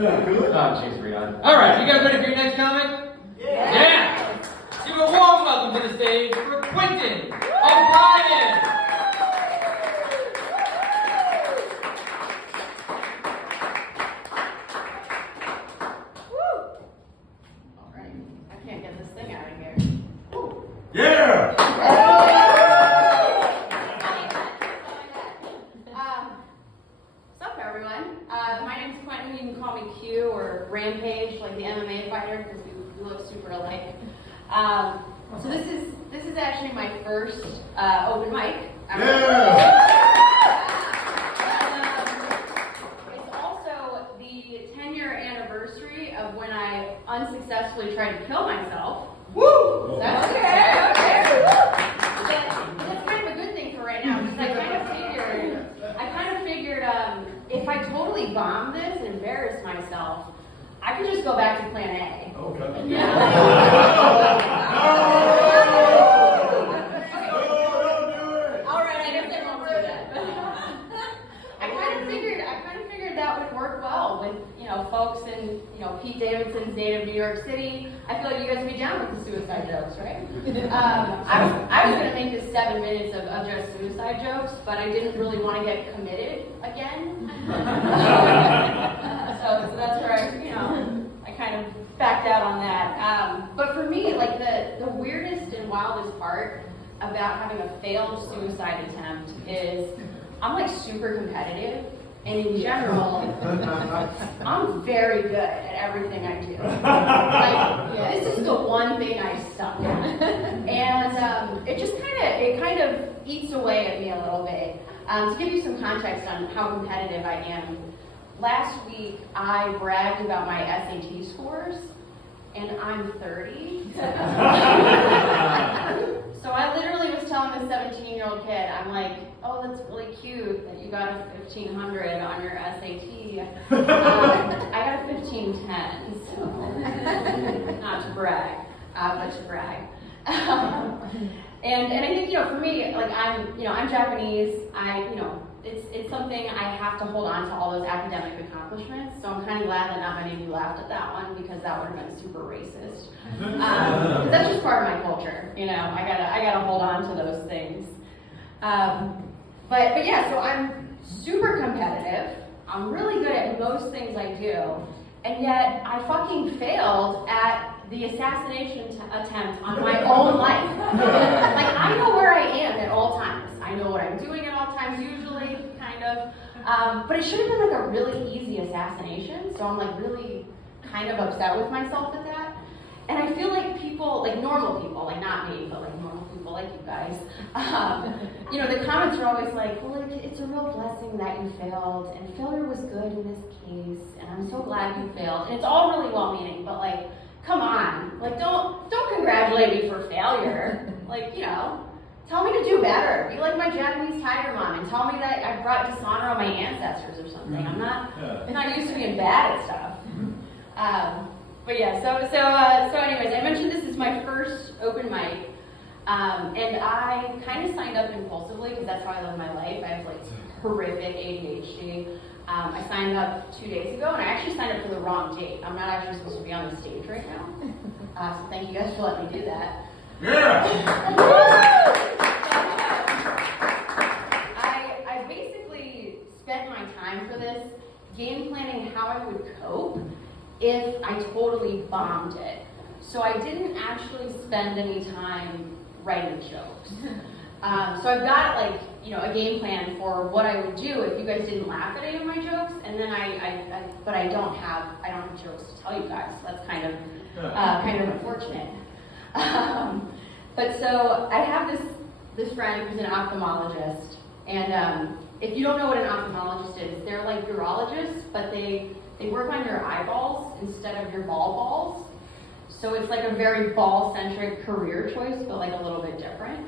Good. Oh, jeez, Riyadh. All right, you guys ready for your next comic? Yeah! Give a warm welcome to the stage for Quentin O'Brien! Yeah! What's up, everyone? My name's Quentin. You can call me Q or Rampage, like the MMA fighter, because we look super alike. So this is actually my first open mic. It's also the 10-year anniversary of when I unsuccessfully tried to kill myself. Woo! That's okay. That's kind of a good thing for right now, because I kind of figured if I totally bomb this and embarrass myself, I could just go back to plan A. Okay. Yeah. Don't do it. All right, I guess I won't do that. I kind of figured that would work well with folks in Pete Davidson's native New York City. I feel like you guys would be down with the suicide jokes, right? I was gonna make this 7 minutes of just suicide jokes, but I didn't really want to get committed again. So that's where I kind of backed out on that. But for me, like the weirdest and wildest part about having a failed suicide attempt is I'm like super competitive. And in general, I'm very good at everything I do. Like, this is the one thing I suck at. And it kind of eats away at me a little bit. To give you some context on how competitive I am, last week I bragged about my SAT scores, and I'm 30. So I literally was telling this 17-year-old kid, I'm like, oh, that's really cute that you got a 1500 on your SAT. I got a 1510, so not to brag, but to brag. And I think, for me, like I'm Japanese. It's something I have to hold on to all those academic accomplishments. So I'm kind of glad that not many of you laughed at that one, because that would have been super racist. Because that's just part of my culture. I gotta hold on to those things. But yeah, so I'm super competitive. I'm really good at most things I do, and yet I fucking failed at the assassination attempt on my own life. Like, I know where I am at all times. I know what I'm doing at all times, usually, kind of. But it should have been like a really easy assassination, so I'm like really kind of upset with myself at that. And I feel like people, like normal people, like not me, but like normal people like you guys, the comments are always like, well, it's a real blessing that you failed, and failure was good in this case, and I'm so glad you failed. And it's all really well-meaning, but like, come on, like don't congratulate me for failure. Like, tell me to do better. Be like my Japanese tiger mom and tell me that I brought dishonor on my ancestors or something. I'm not used to being bad at stuff. But yeah, so anyways, I mentioned this is my first open mic, and I kind of signed up impulsively because that's how I live my life. I have like horrific ADHD. I signed up 2 days ago, and I actually signed up for the wrong date. I'm not actually supposed to be on the stage right now, so thank you guys for letting me do that. Yeah! I basically spent my time for this game planning how I would cope if I totally bombed it. So I didn't actually spend any time writing jokes. So I've got a game plan for what I would do if you guys didn't laugh at any of my jokes, and then but I don't have jokes to tell you guys. That's kind of unfortunate. But so I have this friend who's an ophthalmologist, and if you don't know what an ophthalmologist is, they're like urologists, but they work on your eyeballs instead of your balls. So it's like a very ball-centric career choice, but like a little bit different.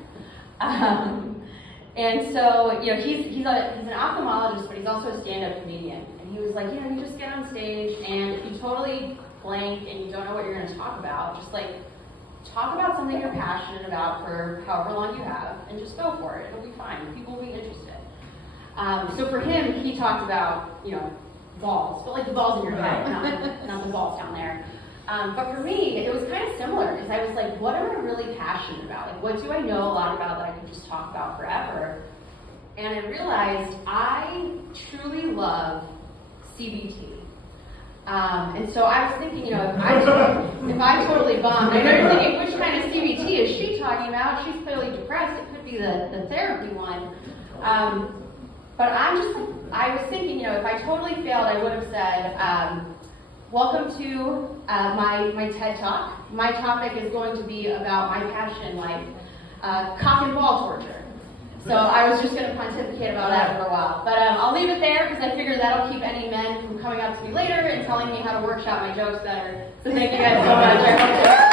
And so, he's an ophthalmologist, but he's also a stand-up comedian. And he was like, you just get on stage, and if you totally blank and you don't know what you're going to talk about, just like talk about something you're passionate about for however long you have, and just go for it. It'll be fine. People will be interested. So for him, he talked about, balls, but like the balls in your head, not the balls down there. But for me, it was kind of similar because I was like, what am I really passionate about? Like, what do I know a lot about that I could just talk about forever? And I realized I truly love CBT. And so I was thinking, if I totally bombed, I know you're thinking, which kind of CBT is she talking about? She's clearly depressed. It could be the therapy one. But I was thinking, if I totally failed, I would have said, welcome to my TED Talk. My topic is going to be about my passion, like cock and ball torture. So I was just going to pontificate about that for a while. But I'll leave it there because I figured that'll keep any men from coming up to me later and telling me how to workshop my jokes better. So thank you guys so much. I hope